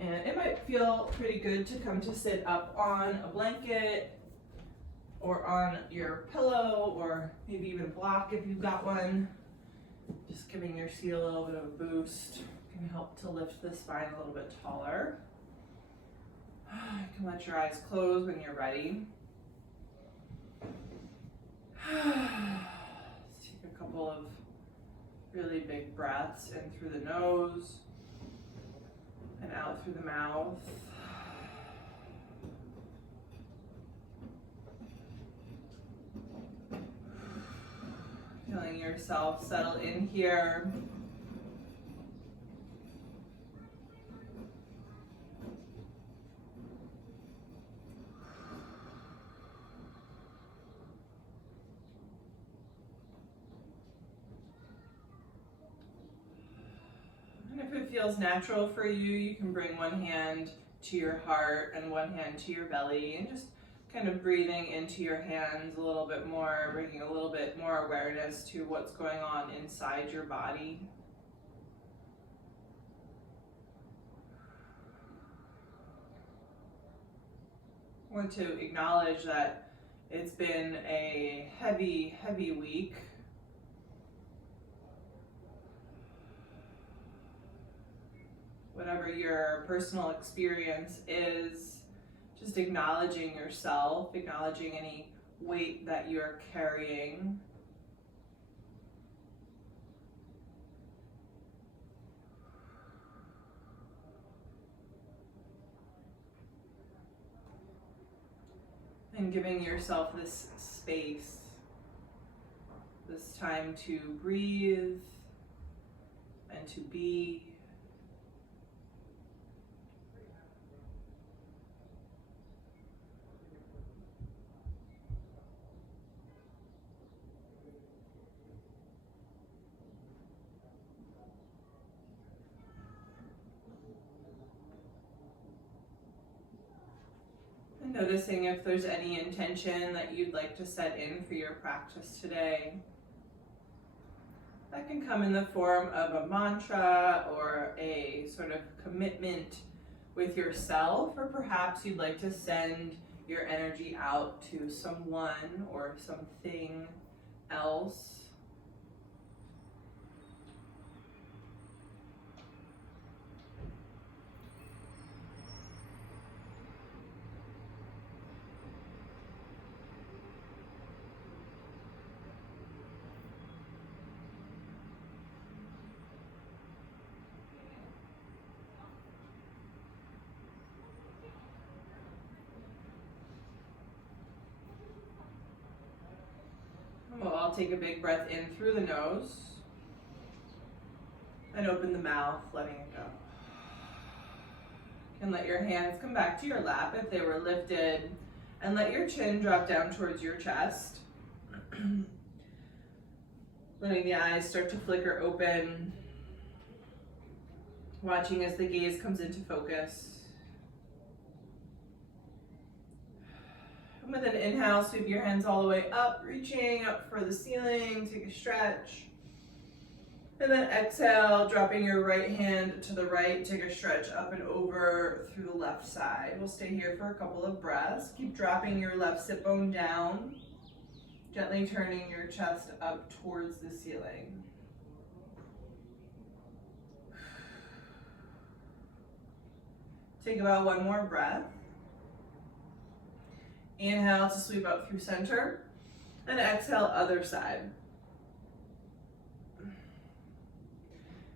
And it might feel pretty good to come to sit up on a blanket or on your pillow, or maybe even a block if you've got one. Just giving your seat a little bit of a boost can help to lift the spine a little bit taller. You can let your eyes close when you're ready. Let's take a couple of really big breaths in through the nose and out through the mouth. Feeling yourself settle in here. And if it feels natural for you, you can bring one hand to your heart and one hand to your belly, and just kind of breathing into your hands a little bit more, bringing a little bit more awareness to what's going on inside your body. I want to acknowledge that it's been a heavy, heavy week. Whatever your personal experience is, just acknowledging yourself, acknowledging any weight that you're carrying. And giving yourself this space, this time to breathe and to be. Noticing if there's any intention that you'd like to set in for your practice today. That can come in the form of a mantra or a sort of commitment with yourself, or perhaps you'd like to send your energy out to someone or something else. We'll all take a big breath in through the nose and open the mouth, letting it go. And let your hands come back to your lap if they were lifted, and let your chin drop down towards your chest. Letting the eyes start to flicker open, watching as the gaze comes into focus. With an inhale, sweep your hands all the way up, reaching up for the ceiling, take a stretch. And then exhale, dropping your right hand to the right, take a stretch up and over through the left side. We'll stay here for a couple of breaths. Keep dropping your left sit bone down, gently turning your chest up towards the ceiling. Take about one more breath. Inhale to sweep up through center, and exhale, other side.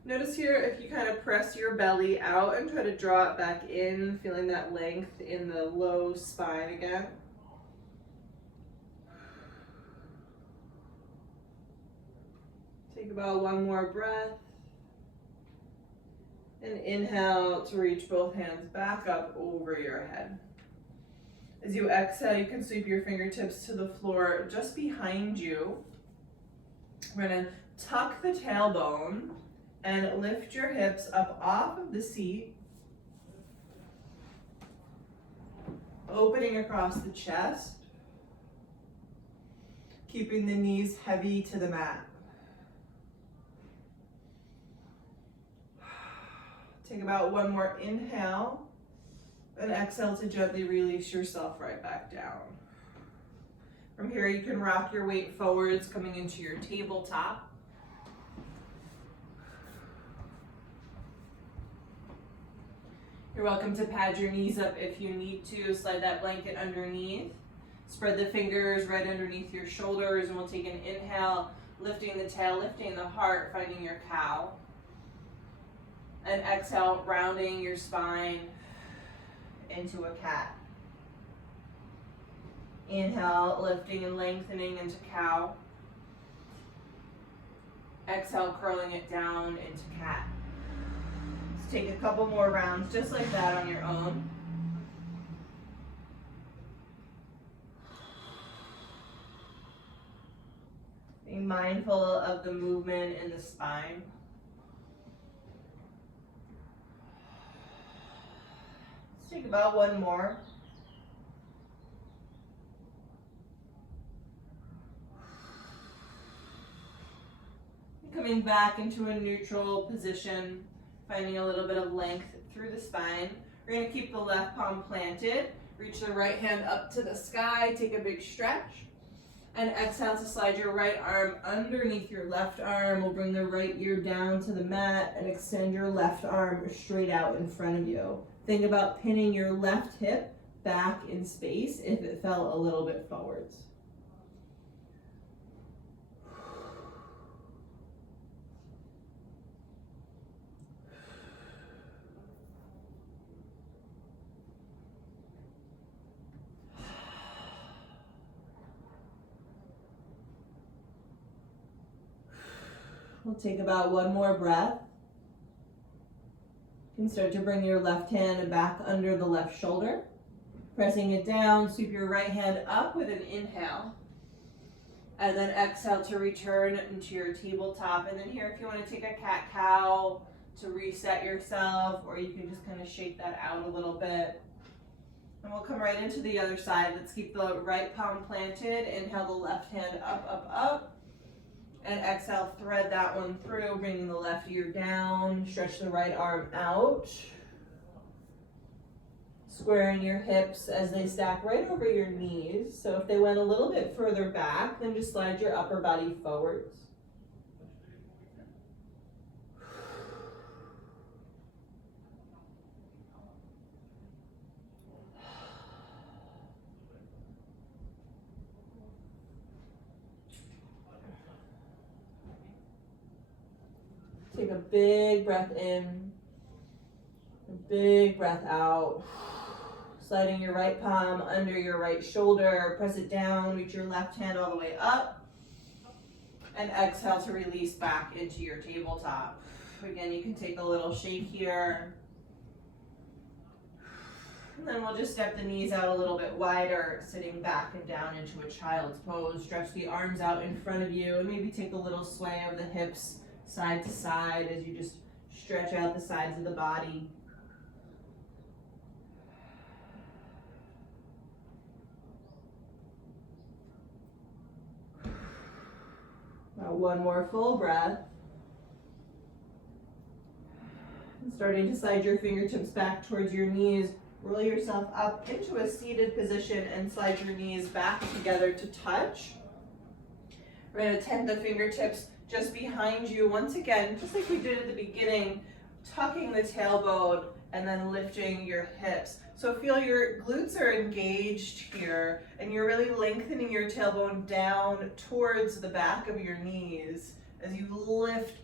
Notice here if you kind of press your belly out and try to draw it back in, feeling that length in the low spine again. Take about one more breath. And inhale to reach both hands back up over your head. As you exhale, you can sweep your fingertips to the floor just behind you. We're gonna tuck the tailbone and lift your hips up off of the seat, opening across the chest, keeping the knees heavy to the mat. Take about one more inhale, and exhale to gently release yourself right back down. From here, you can rock your weight forwards, coming into your tabletop. You're welcome to pad your knees up if you need to. Slide that blanket underneath. Spread the fingers right underneath your shoulders, and we'll take an inhale, lifting the tail, lifting the heart, finding your cow. And exhale, rounding your spine into a cat. Inhale, lifting and lengthening into cow. Exhale, curling it down into cat. Let's take a couple more rounds just like that on your own. Be mindful of the movement in the spine. Let's take about one more. Coming back into a neutral position, finding a little bit of length through the spine. We're going to keep the left palm planted. Reach the right hand up to the sky, take a big stretch. And exhale to slide your right arm underneath your left arm. We'll bring the right ear down to the mat and extend your left arm straight out in front of you. Think about pinning your left hip back in space if it fell a little bit forwards. We'll take about one more breath. You can start to bring your left hand back under the left shoulder. Pressing it down, sweep your right hand up with an inhale. And then exhale to return into your tabletop. And then here, if you want to take a cat-cow to reset yourself, or you can just kind of shake that out a little bit. And we'll come right into the other side. Let's keep the right palm planted. Inhale the left hand up, up, up. And exhale, thread that one through, bringing the left ear down. Stretch the right arm out. Squaring your hips as they stack right over your knees. So if they went a little bit further back, then just slide your upper body forwards. Take a big breath in, a big breath out. Sliding your right palm under your right shoulder, press it down, reach your left hand all the way up, and exhale to release back into your tabletop. Again, you can take a little shake here. And then we'll just step the knees out a little bit wider, sitting back and down into a child's pose. Stretch the arms out in front of you, and maybe take a little sway of the hips side to side as you just stretch out the sides of the body. Now one more full breath. And starting to slide your fingertips back towards your knees. Roll yourself up into a seated position and slide your knees back together to touch. We're going to tent the fingertips just behind you. Once again, just like we did at the beginning, tucking the tailbone and then lifting your hips. So feel your glutes are engaged here, and you're really lengthening your tailbone down towards the back of your knees as you lift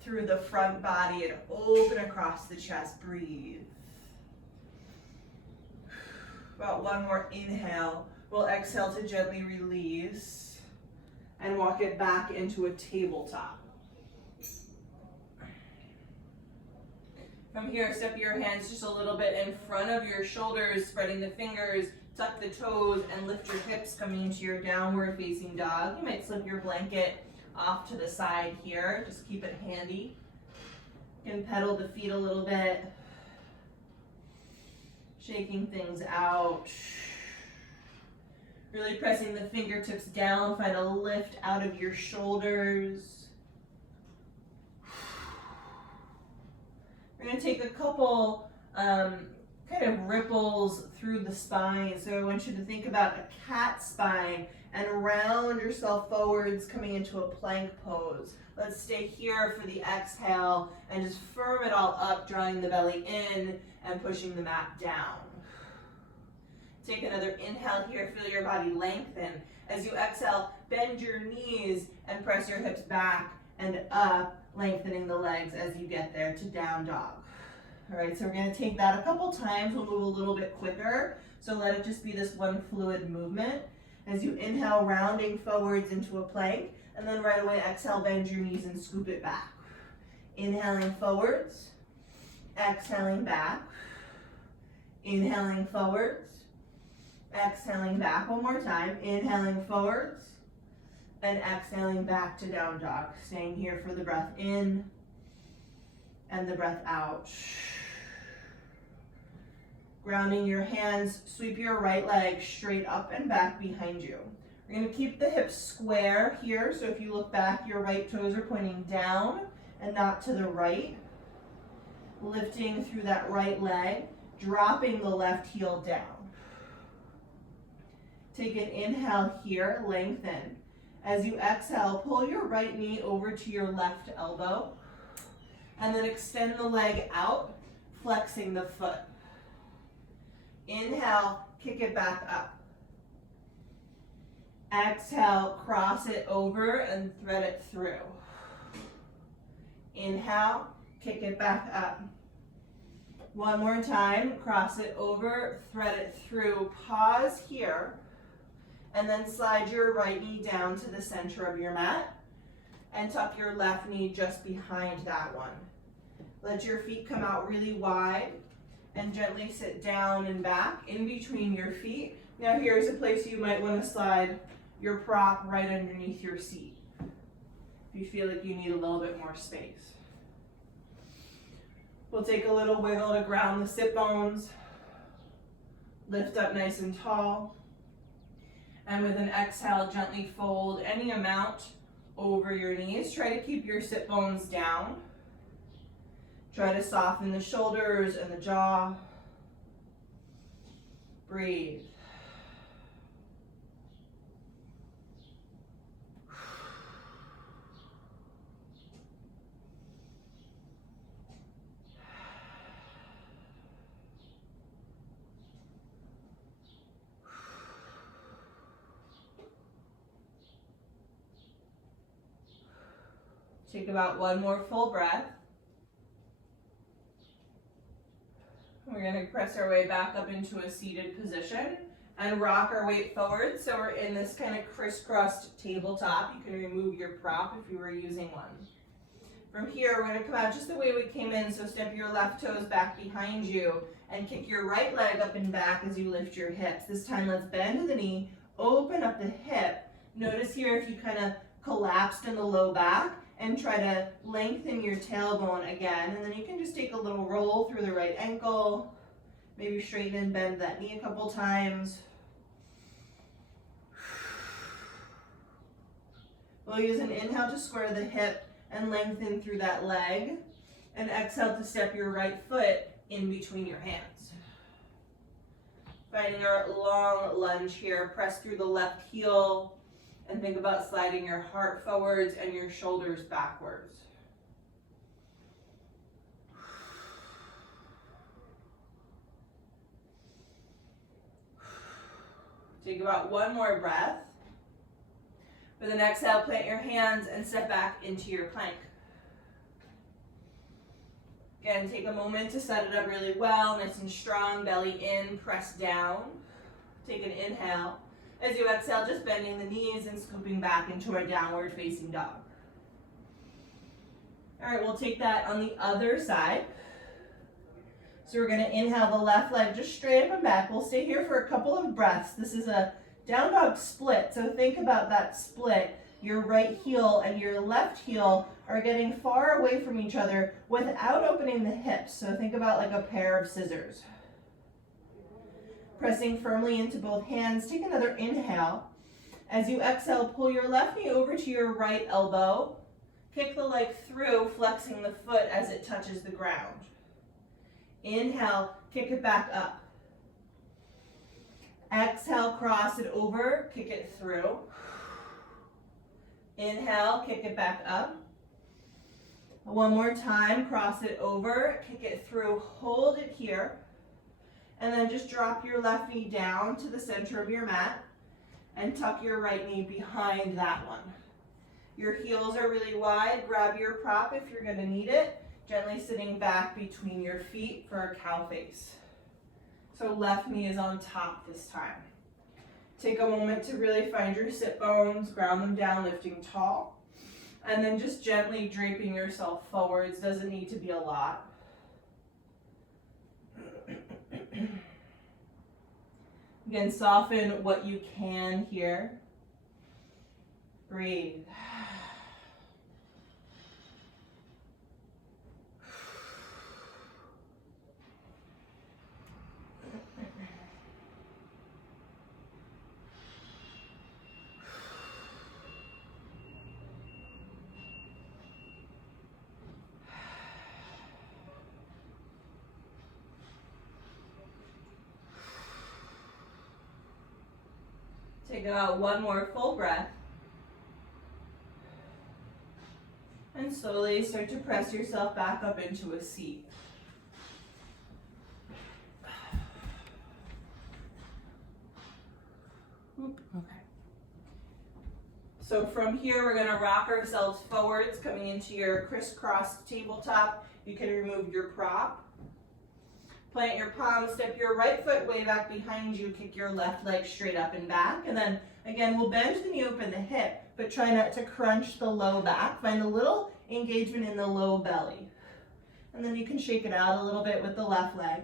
through the front body and open across the chest. Breathe. About one more inhale. We'll exhale to gently release and walk it back into a tabletop. From here, step your hands just a little bit in front of your shoulders, spreading the fingers, tuck the toes, and lift your hips coming into your downward facing dog. You might slip your blanket off to the side here. Just keep it handy. You can pedal the feet a little bit. Shaking things out. Really pressing the fingertips down, find a lift out of your shoulders. We're going to take a couple kind of ripples through the spine. So I want you to think about a cat spine and round yourself forwards, coming into a plank pose. Let's stay here for the exhale and just firm it all up, drawing the belly in and pushing the mat down. Take another inhale here, feel your body lengthen. As you exhale, bend your knees and press your hips back and up, lengthening the legs as you get there to down dog. All right, so we're gonna take that a couple times. We'll move a little bit quicker. So let it just be this one fluid movement. As you inhale, rounding forwards into a plank, and then right away exhale, bend your knees and scoop it back. Inhaling forwards, exhaling back, inhaling forwards, exhaling back. One more time, inhaling forwards and exhaling back to down dog. Staying here for the breath in and the breath out. Grounding your hands, sweep your right leg straight up and back behind you. We're going to keep the hips square here, so if you look back, your right toes are pointing down and not to the right. Lifting through that right leg, dropping the left heel down. Take an inhale here, lengthen. As you exhale, pull your right knee over to your left elbow, and then extend the leg out, flexing the foot. Inhale, kick it back up. Exhale, cross it over and thread it through. Inhale, kick it back up. One more time, cross it over, thread it through. Pause here, and then slide your right knee down to the center of your mat and tuck your left knee just behind that one. Let your feet come out really wide and gently sit down and back in between your feet. Now here's a place you might want to slide your prop right underneath your seat if you feel like you need a little bit more space. We'll take a little wiggle to ground the sit bones. Lift up nice and tall. And with an exhale, gently fold any amount over your knees. Try to keep your sit bones down. Try to soften the shoulders and the jaw. Breathe. Take about one more full breath. We're going to press our way back up into a seated position and rock our weight forward. So we're in this kind of crisscrossed tabletop. You can remove your prop if you were using one. From here, we're going to come out just the way we came in. So step your left toes back behind you and kick your right leg up and back as you lift your hips. This time, let's bend the knee, open up the hip. Notice here if you kind of collapsed in the low back, and try to lengthen your tailbone again. And then you can just take a little roll through the right ankle, maybe straighten and bend that knee a couple times. We'll use an inhale to square the hip and lengthen through that leg, and exhale to step your right foot in between your hands. Finding our long lunge here, press through the left heel, and think about sliding your heart forwards and your shoulders backwards. Take about one more breath. With an exhale, plant your hands and step back into your plank. Again, take a moment to set it up really well, nice and strong, belly in, press down. Take an inhale. As you exhale, just bending the knees and scooping back into our downward facing dog. All right, we'll take that on the other side. So we're gonna inhale the left leg just straight up and back. We'll stay here for a couple of breaths. This is a down dog split, so think about that split. Your right heel and your left heel are getting far away from each other without opening the hips. So think about like a pair of scissors. Pressing firmly into both hands, take another inhale. As you exhale, pull your left knee over to your right elbow. Kick the leg through, flexing the foot as it touches the ground. Inhale, kick it back up. Exhale, cross it over, kick it through. Inhale, kick it back up. One more time, cross it over, kick it through, hold it here. And then just drop your left knee down to the center of your mat and tuck your right knee behind that one. Your heels are really wide. Grab your prop if you're gonna need it. Gently sitting back between your feet for a cow face. So left knee is on top this time. Take a moment to really find your sit bones, ground them down, lifting tall. And then just gently draping yourself forwards. Doesn't need to be a lot. Again, soften what you can here. Breathe. Take out one more full breath. And slowly start to press yourself back up into a seat. Okay. So from here, we're gonna rock ourselves forwards, coming into your crisscross tabletop. You can remove your prop. Plant your palms, step your right foot way back behind you, kick your left leg straight up and back. And then again, we'll bend the knee, open the hip, but try not to crunch the low back. Find a little engagement in the low belly. And then you can shake it out a little bit with the left leg.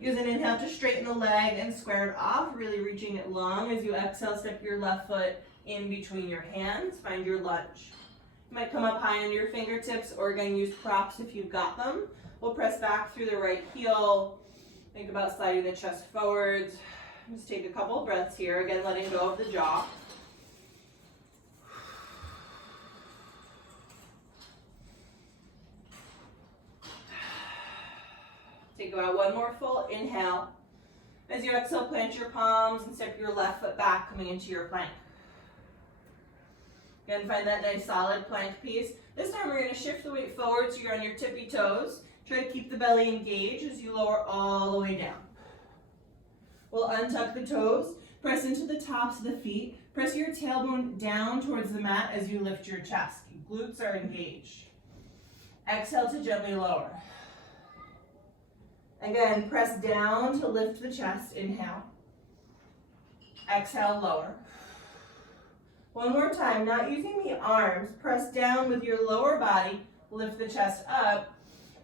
Use an inhale to straighten the leg and square it off, really reaching it long. As you exhale, step your left foot in between your hands, find your lunge. You might come up high on your fingertips, or again, use props if you've got them. We'll press back through the right heel. Think about sliding the chest forwards. Just take a couple of breaths here. Again, letting go of the jaw. Take about one more full inhale. As you exhale, plant your palms and step your left foot back, coming into your plank. Again, find that nice solid plank piece. This time we're going to shift the weight forward so you're on your tippy toes. Try to keep the belly engaged as you lower all the way down. We'll untuck the toes, press into the tops of the feet, press your tailbone down towards the mat as you lift your chest. Glutes are engaged. Exhale to gently lower. Again, press down to lift the chest. Inhale. Exhale, lower. One more time, not using the arms. Press down with your lower body, lift the chest up,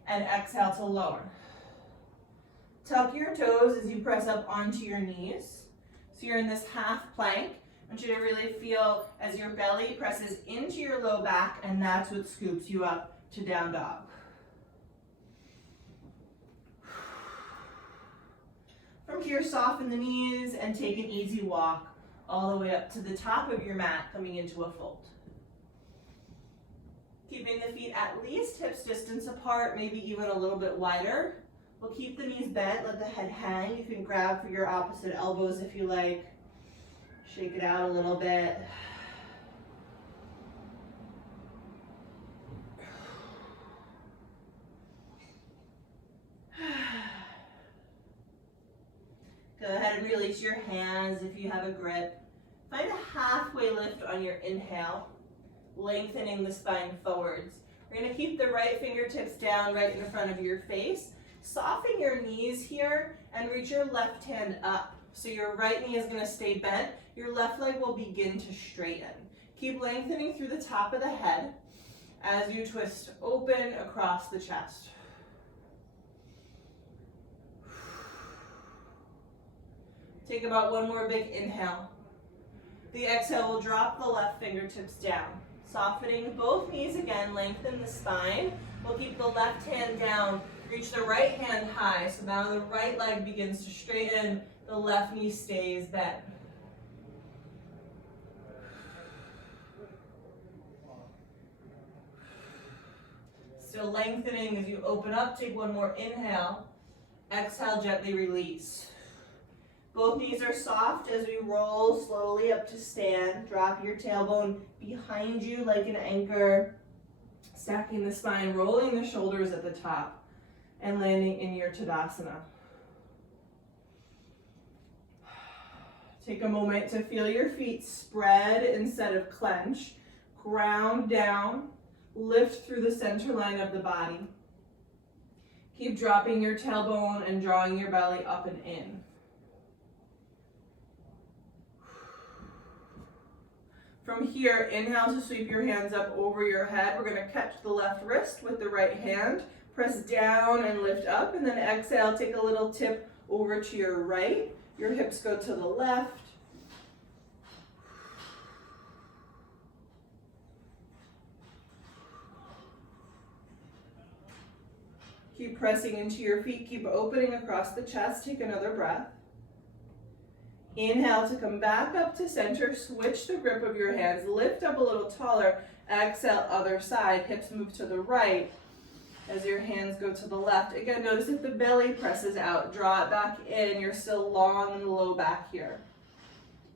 and exhale to lower. Tuck your toes as you press up onto your knees. So you're in this half plank. I want you to really feel as your belly presses into your low back, and that's what scoops you up to down dog. From here, soften the knees and take an easy walk all the way up to the top of your mat, coming into a fold. Keeping the feet at least hips distance apart, maybe even a little bit wider. We'll keep the knees bent, let the head hang. You can grab for your opposite elbows if you like. Shake it out a little bit. Go ahead and release your hands if you have a grip. Find a halfway lift on your inhale, lengthening the spine forwards. We're going to keep the right fingertips down right in front of your face. Soften your knees here and reach your left hand up. So your right knee is going to stay bent. Your left leg will begin to straighten. Keep lengthening through the top of the head as you twist open across the chest. Take about one more big inhale. The exhale will drop the left fingertips down. Softening both knees again, lengthen the spine. We'll keep the left hand down, reach the right hand high. So now the right leg begins to straighten, the left knee stays bent. Still lengthening as you open up. Take one more inhale. Exhale, gently release. Both knees are soft as we roll slowly up to stand. Drop your tailbone behind you like an anchor. Stacking the spine, rolling the shoulders at the top, and landing in your Tadasana. Take a moment to feel your feet spread instead of clench. Ground down, lift through the center line of the body. Keep dropping your tailbone and drawing your belly up and in. From here, inhale to sweep your hands up over your head. We're going to catch the left wrist with the right hand. Press down and lift up, and then exhale, take a little tip over to your right. Your hips go to the left. Keep pressing into your feet. Keep opening across the chest. Take another breath. Inhale to come back up to center. Switch the grip of your hands. Lift up a little taller. Exhale, other side. Hips move to the right as your hands go to the left. Again, notice if the belly presses out. Draw it back in. You're still long in the low back here.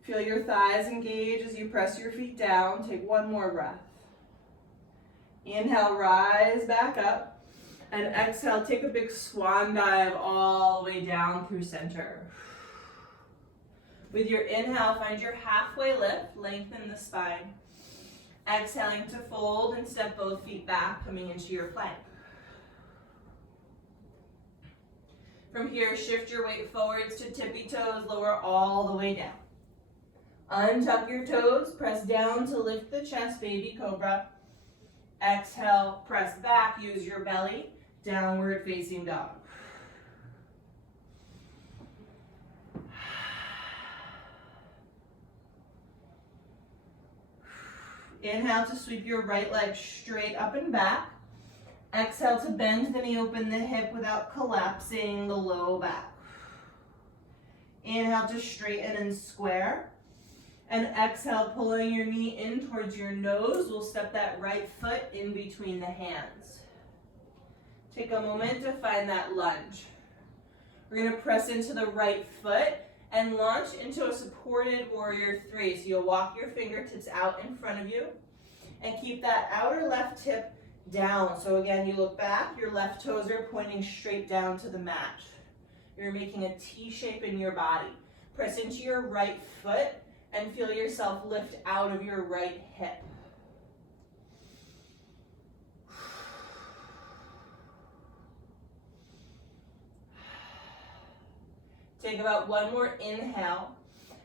Feel your thighs engage as you press your feet down. Take one more breath. Inhale, rise back up. And exhale, take a big swan dive all the way down through center. With your inhale, find your halfway lift, lengthen the spine. Exhaling to fold and step both feet back, coming into your plank. From here, shift your weight forwards to tippy toes, lower all the way down. Untuck your toes, press down to lift the chest, baby cobra. Exhale, press back, use your belly, downward facing dog. Inhale to sweep your right leg straight up and back. Exhale to bend the knee, open the hip without collapsing the low back. Inhale to straighten and square. And exhale, pulling your knee in towards your nose. We'll step that right foot in between the hands. Take a moment to find that lunge. We're going to press into the right foot and launch into a supported warrior three. So you'll walk your fingertips out in front of you and keep that outer left hip down. So again, you look back, your left toes are pointing straight down to the mat. You're making a T shape in your body. Press into your right foot and feel yourself lift out of your right hip. Take about one more inhale.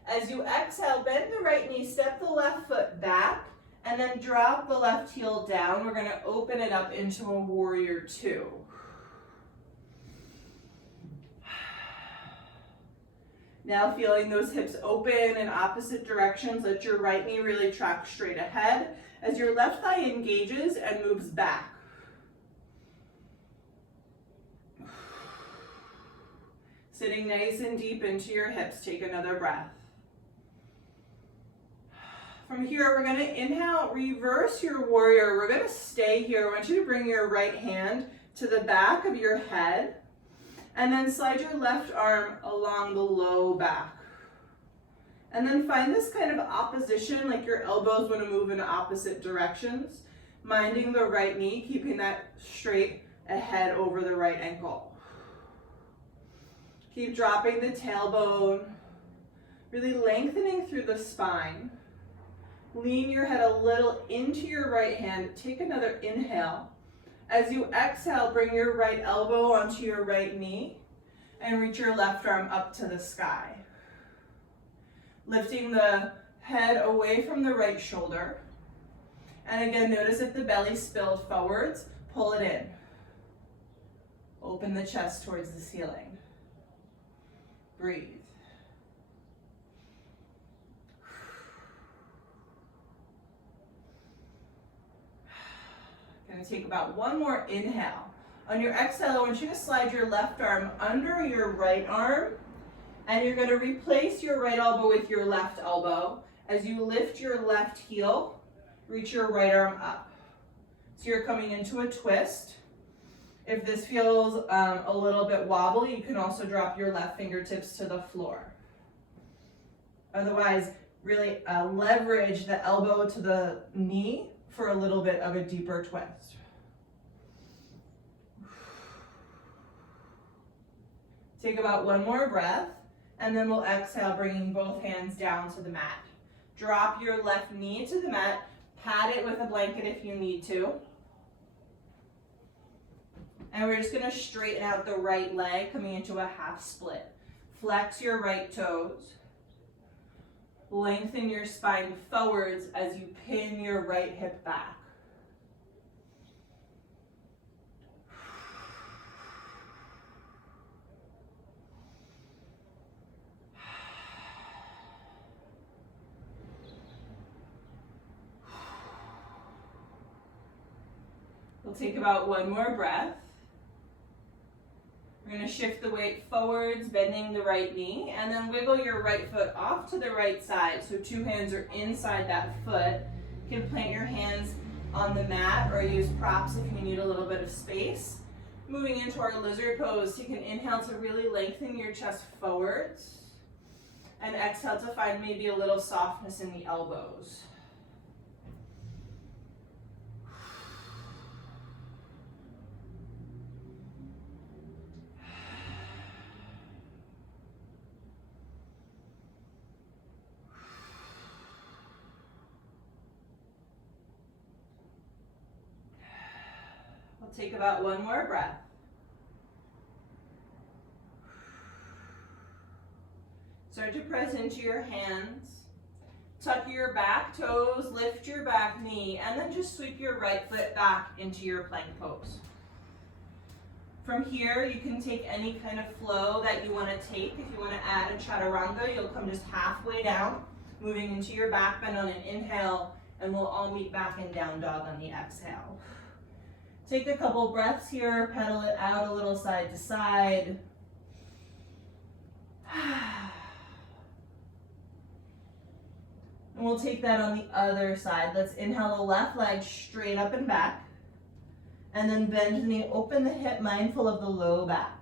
As you exhale, bend the right knee, step the left foot back, and then drop the left heel down. We're going to open it up into a warrior two. Now feeling those hips open in opposite directions, let your right knee really track straight ahead as your left thigh engages and moves back. Sitting nice and deep into your hips, take another breath. From here, we're gonna inhale, reverse your warrior. We're gonna stay here. I want you to bring your right hand to the back of your head and then slide your left arm along the low back. And then find this kind of opposition, like your elbows wanna move in opposite directions, minding the right knee, keeping that straight ahead over the right ankle. Keep dropping the tailbone, really lengthening through the spine. Lean your head a little into your right hand. Take another inhale. As you exhale, bring your right elbow onto your right knee and reach your left arm up to the sky. Lifting the head away from the right shoulder. And again, notice if the belly spilled forwards, pull it in. Open the chest towards the ceiling. Breathe. Gonna take about one more inhale. On your exhale, I want you to slide your left arm under your right arm, and you're gonna replace your right elbow with your left elbow. As you lift your left heel, reach your right arm up. So you're coming into a twist. If this feels a little bit wobbly, you can also drop your left fingertips to the floor. Otherwise, really leverage the elbow to the knee for a little bit of a deeper twist. Take about one more breath, and then we'll exhale, bringing both hands down to the mat. Drop your left knee to the mat, pad it with a blanket if you need to. And we're just gonna straighten out the right leg, coming into a half split. Flex your right toes. Lengthen your spine forwards as you pin your right hip back. We'll take about one more breath. We're going to shift the weight forwards, bending the right knee, and then wiggle your right foot off to the right side. So two hands are inside that foot. You can plant your hands on the mat or use props if you need a little bit of space. Moving into our lizard pose, you can inhale to really lengthen your chest forwards, and exhale to find maybe a little softness in the elbows. Take about one more breath. Start to press into your hands. Tuck your back toes, lift your back knee, and then just sweep your right foot back into your plank pose. From here, you can take any kind of flow that you want to take. If you want to add a chaturanga, you'll come just halfway down, moving into your back bend on an inhale, and we'll all meet back in down dog on the exhale. Take a couple breaths here, pedal it out a little side to side. And we'll take that on the other side. Let's inhale the left leg straight up and back. And then bend the knee, open the hip, mindful of the low back.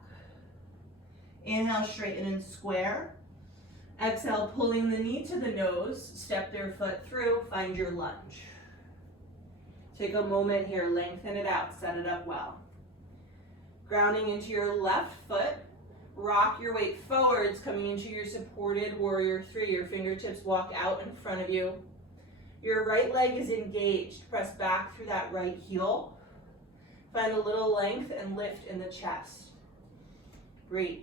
Inhale, straighten and square. Exhale, pulling the knee to the nose, step their foot through, find your lunge. Take a moment here, lengthen it out, set it up well. Grounding into your left foot, rock your weight forwards, coming into your supported warrior three. Your fingertips walk out in front of you. Your right leg is engaged. Press back through that right heel. Find a little length and lift in the chest. Breathe.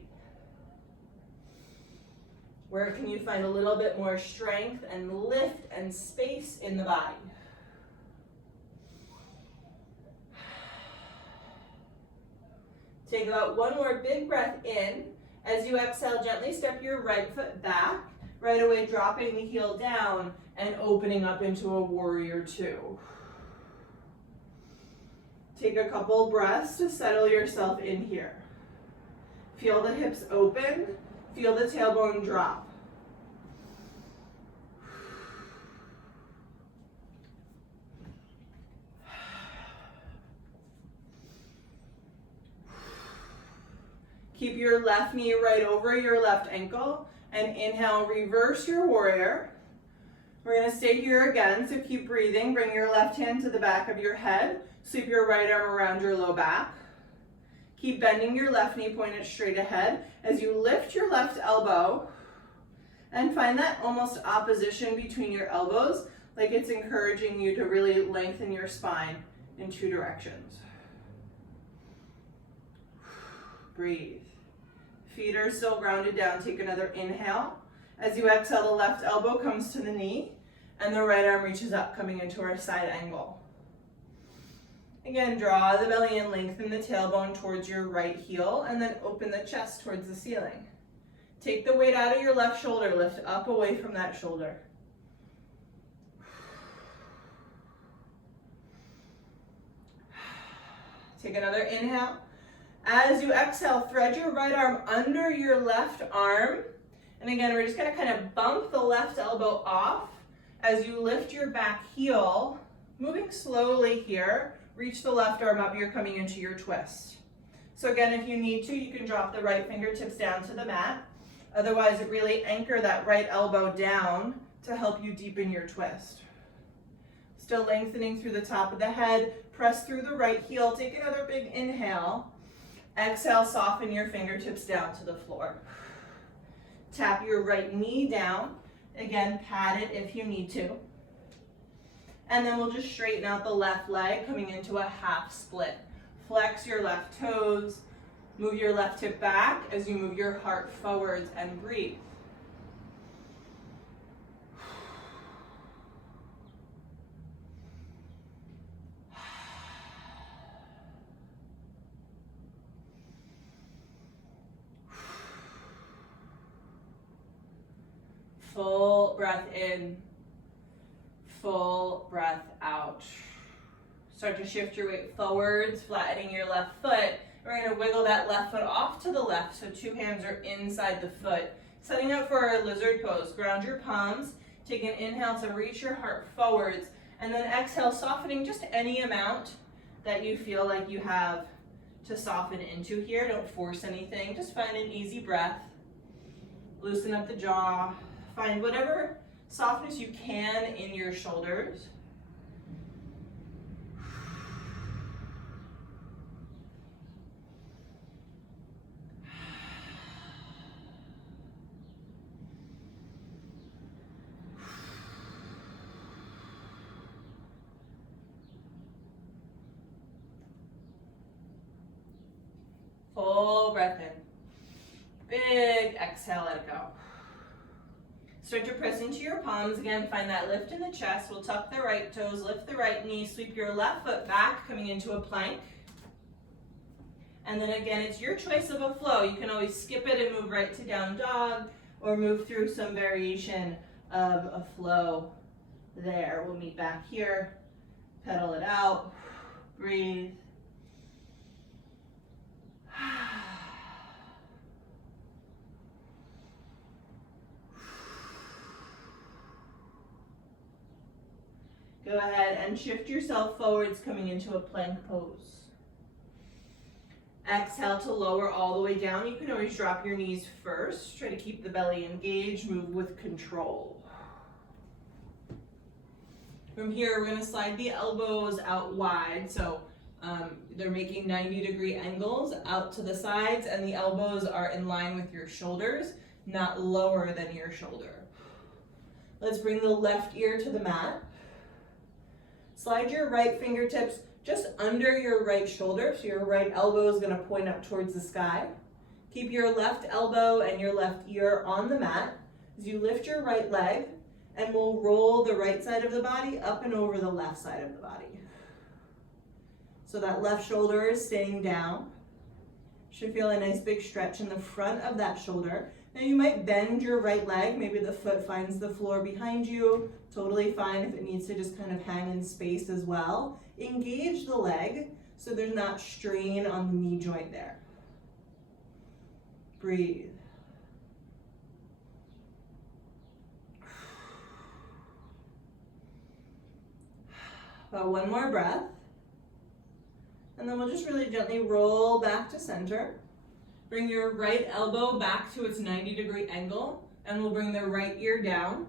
Where can you find a little bit more strength and lift and space in the body? Take about one more big breath in. As you exhale, gently step your right foot back, right away dropping the heel down and opening up into a warrior two. Take a couple breaths to settle yourself in here. Feel the hips open, feel the tailbone drop. Keep your left knee right over your left ankle and inhale, reverse your warrior. We're going to stay here again, so keep breathing. Bring your left hand to the back of your head. Sweep your right arm around your low back. Keep bending your left knee pointed straight ahead as you lift your left elbow and find that almost opposition between your elbows, like it's encouraging you to really lengthen your spine in two directions. Breathe. Feet are still grounded down. Take another inhale. As you exhale, the left elbow comes to the knee and the right arm reaches up, coming into our side angle. Again, draw the belly in, lengthen the tailbone towards your right heel, and then open the chest towards the ceiling. Take the weight out of your left shoulder, lift up away from that shoulder. Take another inhale. As you exhale, thread your right arm under your left arm. And again, we're just gonna kind of bump the left elbow off as you lift your back heel, moving slowly here. Reach the left arm up, you're coming into your twist. So again, if you need to, you can drop the right fingertips down to the mat. Otherwise, really anchor that right elbow down to help you deepen your twist. Still lengthening through the top of the head. Press through the right heel. Take another big inhale. Exhale, soften your fingertips down to the floor. Tap your right knee down. Again, pat it if you need to. And then we'll just straighten out the left leg, coming into a half split. Flex your left toes. Move your left hip back as you move your heart forwards and breathe. Full breath in, full breath out. Start to shift your weight forwards, flattening your left foot. We're going to wiggle that left foot off to the left so two hands are inside the foot. Setting up for our lizard pose. Ground your palms. Take an inhale to reach your heart forwards. And then exhale, softening just any amount that you feel like you have to soften into here. Don't force anything. Just find an easy breath. Loosen up the jaw. Find whatever softness you can in your shoulders. Full breath in. Big exhale, let it go. Start to press into your palms. Again, find that lift in the chest. We'll tuck the right toes, lift the right knee, sweep your left foot back, coming into a plank. And then again, it's your choice of a flow. You can always skip it and move right to down dog, or move through some variation of a flow there. We'll meet back here, pedal it out, breathe. Go ahead and shift yourself forwards, coming into a plank pose. Exhale to lower all the way down. You can always drop your knees first. Try to keep the belly engaged, move with control. From here, we're gonna slide the elbows out wide. So they're making 90-degree angles out to the sides, and the elbows are in line with your shoulders, not lower than your shoulder. Let's bring the left ear to the mat. Slide your right fingertips just under your right shoulder, so your right elbow is going to point up towards the sky. Keep your left elbow and your left ear on the mat as you lift your right leg, and we'll roll the right side of the body up and over the left side of the body. So that left shoulder is staying down. Should feel a nice big stretch in the front of that shoulder. Now you might bend your right leg, maybe the foot finds the floor behind you. Totally fine if it needs to just kind of hang in space as well. Engage the leg so there's not strain on the knee joint there. Breathe. About one more breath. And then we'll just really gently roll back to center. Bring your right elbow back to its 90-degree angle, and we'll bring the right ear down.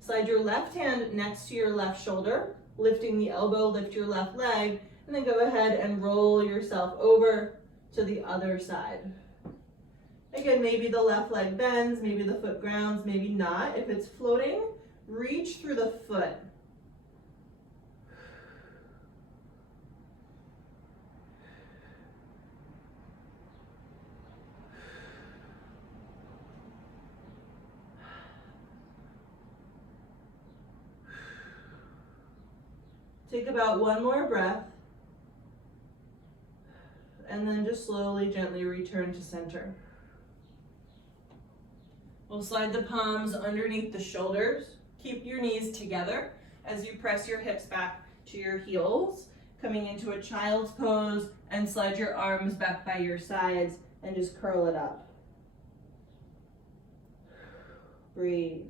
Slide your left hand next to your left shoulder, lifting the elbow, lift your left leg, and then go ahead and roll yourself over to the other side. Again, maybe the left leg bends, maybe the foot grounds, maybe not. If it's floating, reach through the foot. Take about one more breath, and then just slowly, gently return to center. We'll slide the palms underneath the shoulders. Keep your knees together as you press your hips back to your heels, coming into a child's pose, and slide your arms back by your sides and just curl it up. Breathe.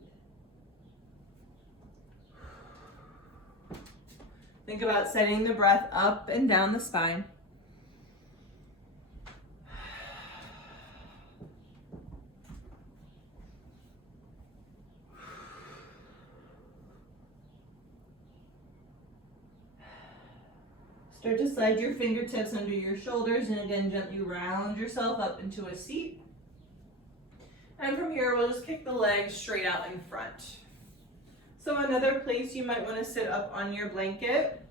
Think about sending the breath up and down the spine. Start to slide your fingertips under your shoulders and again gently round yourself up into a seat. And from here we'll just kick the legs straight out in front. So another place you might want to sit up on your blanket,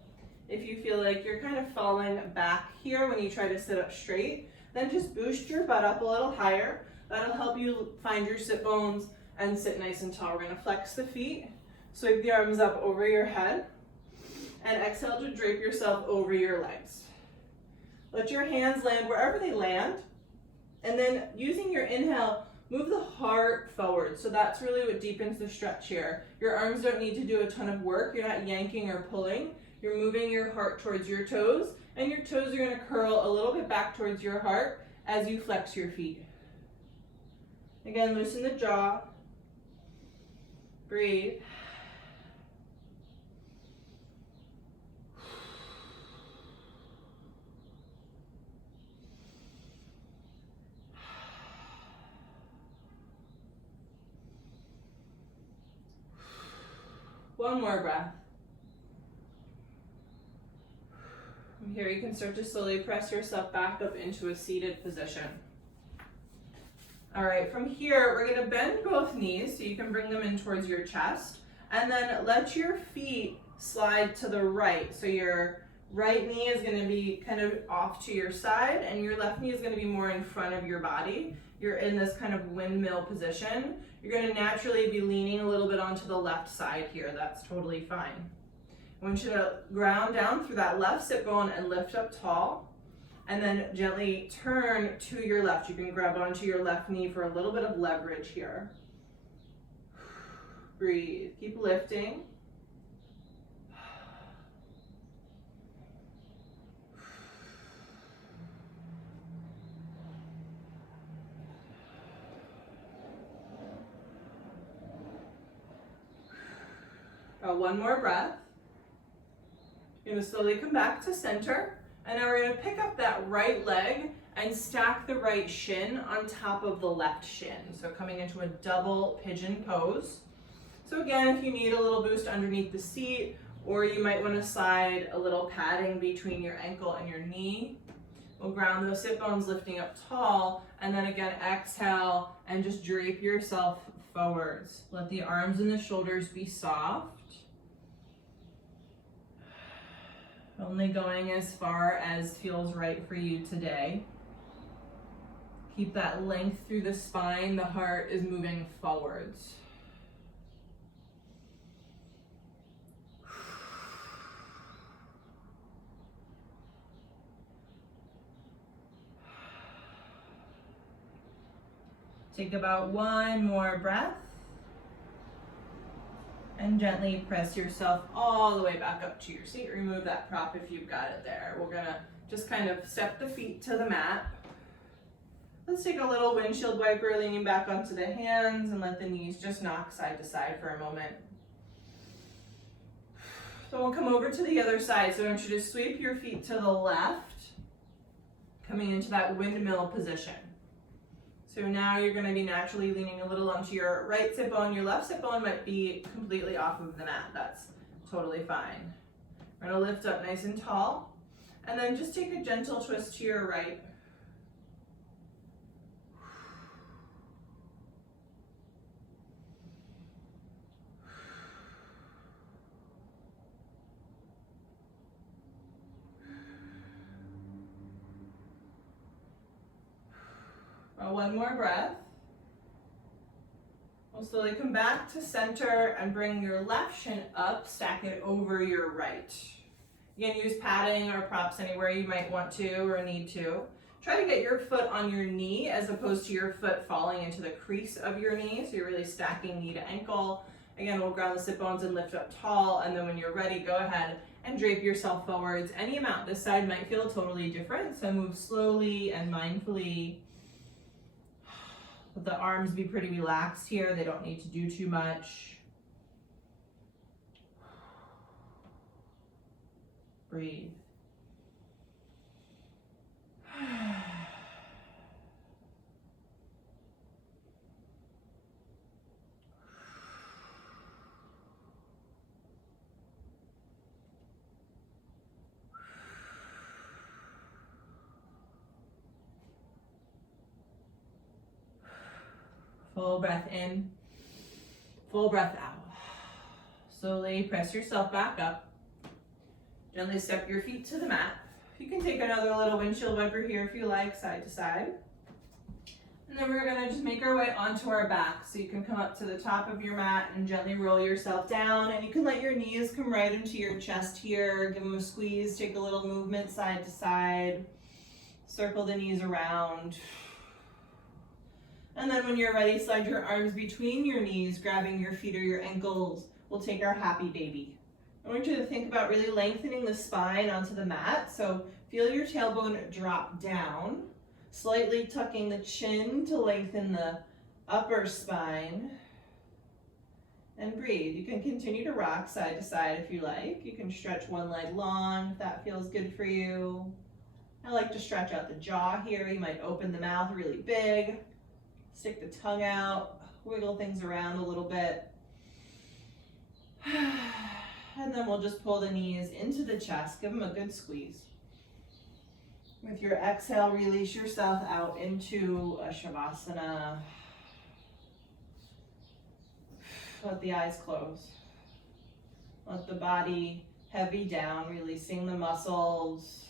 if you feel like you're kind of falling back here when you try to sit up straight, then just boost your butt up a little higher. That'll help you find your sit bones and sit nice and tall. We're going to flex the feet, sweep the arms up over your head, and exhale to drape yourself over your legs. Let your hands land wherever they land, and then using your inhale, move the heart forward. So that's really what deepens the stretch here. Your arms don't need to do a ton of work. You're not yanking or pulling. You're moving your heart towards your toes, and your toes are going to curl a little bit back towards your heart as you flex your feet. Again, loosen the jaw. Breathe. One more breath. From here you can start to slowly press yourself back up into a seated position. All right, from here we're going to bend both knees so you can bring them in towards your chest, and then let your feet slide to the right. So your right knee is going to be kind of off to your side and your left knee is going to be more in front of your body. You're in this kind of windmill position. You're going to naturally be leaning a little bit onto the left side here. That's totally fine. I want you to ground down through that left sit bone and lift up tall, and then gently turn to your left. You can grab onto your left knee for a little bit of leverage here. Breathe. Keep lifting. One more breath. You're going to slowly come back to center, and now we're going to pick up that right leg and stack the right shin on top of the left shin. So coming into a double pigeon pose. So again, if you need a little boost underneath the seat, or you might want to slide a little padding between your ankle and your knee, we'll ground those sit bones lifting up tall, and then again exhale and just drape yourself forwards. Let the arms and the shoulders be soft. Only going as far as feels right for you today. Keep that length through the spine. The heart is moving forwards. Take about one more breath. And gently press yourself all the way back up to your seat. Remove that prop if you've got it there. We're gonna just kind of step the feet to the mat. Let's take a little windshield wiper, leaning back onto the hands, and let the knees just knock side to side for a moment. So we'll come over to the other side. So I want you to sweep your feet to the left, coming into that windmill position. So now you're going to be naturally leaning a little onto your right sit bone. Your left sit bone might be completely off of the mat. That's totally fine. We're going to lift up nice and tall, and then just take a gentle twist to your right. One more breath. We'll slowly come back to center and bring your left shin up, stack it over your right. You can use padding or props anywhere you might want to or need to. Try to get your foot on your knee as opposed to your foot falling into the crease of your knee, so you're really stacking knee to ankle. Again, we'll ground the sit bones and lift up tall, and then when you're ready, go ahead and drape yourself forwards any amount. This side might feel totally different, so move slowly and mindfully. Let the arms be pretty relaxed here. They don't need to do too much. Breathe. Full breath in, full breath out. Slowly press yourself back up. Gently step your feet to the mat. You can take another little windshield wiper here if you like, side to side. And then we're gonna just make our way onto our back. So you can come up to the top of your mat and gently roll yourself down. And you can let your knees come right into your chest here. Give them a squeeze, take a little movement side to side. Circle the knees around. And then when you're ready, slide your arms between your knees, grabbing your feet or your ankles. We'll take our happy baby. I want you to think about really lengthening the spine onto the mat. So feel your tailbone drop down, slightly tucking the chin to lengthen the upper spine. And breathe. You can continue to rock side to side if you like. You can stretch one leg long if that feels good for you. I like to stretch out the jaw here. You might open the mouth really big. Stick the tongue out, wiggle things around a little bit. And then we'll just pull the knees into the chest, give them a good squeeze. With your exhale, release yourself out into a Shavasana. Let the eyes close. Let the body heavy down, releasing the muscles.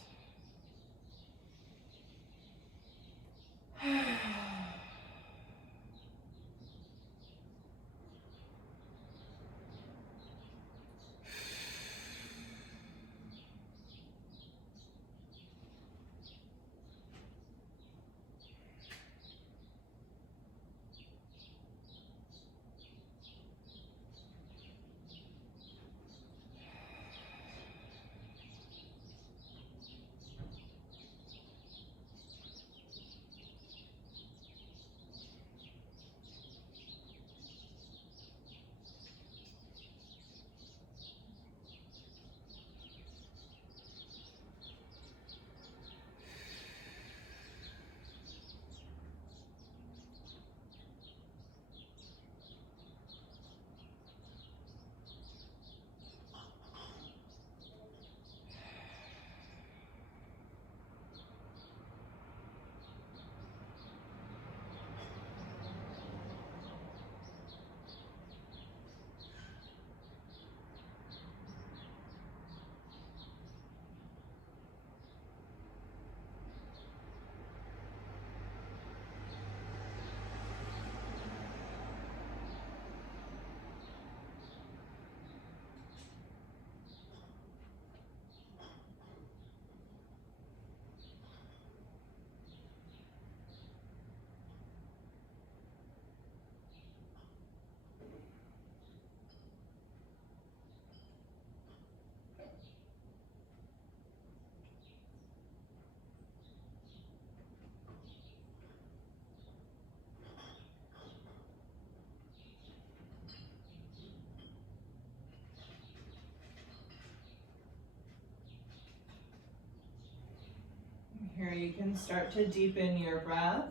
Here you can start to deepen your breath.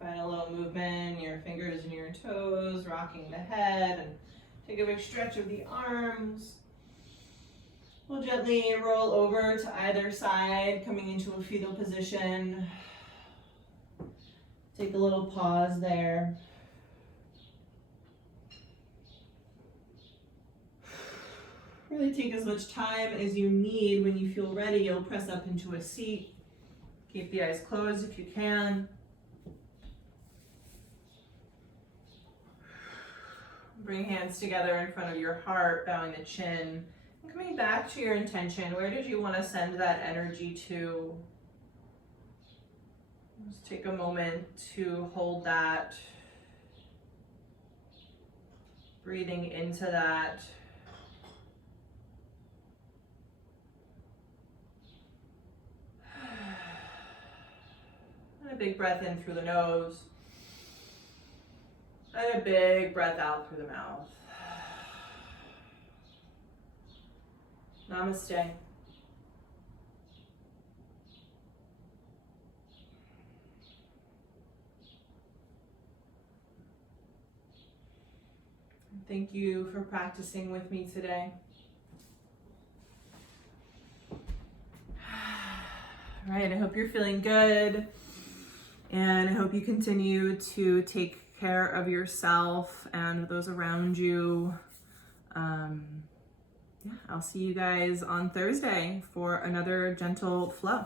Find a little movement in your fingers and your toes, rocking the head, and take a big stretch of the arms. We'll gently roll over to either side, coming into a fetal position. Take a little pause there. Really take as much time as you need. When you feel ready, you'll press up into a seat. Keep the eyes closed if you can. Bring hands together in front of your heart, bowing the chin. And coming back to your intention, where did you want to send that energy to? Just take a moment to hold that. Breathing into that. And a big breath in through the nose. And a big breath out through the mouth. Namaste. Thank you for practicing with me today. All right, I hope you're feeling good. And I hope you continue to take care of yourself and those around you. Yeah, I'll see you guys on Thursday for another gentle flow.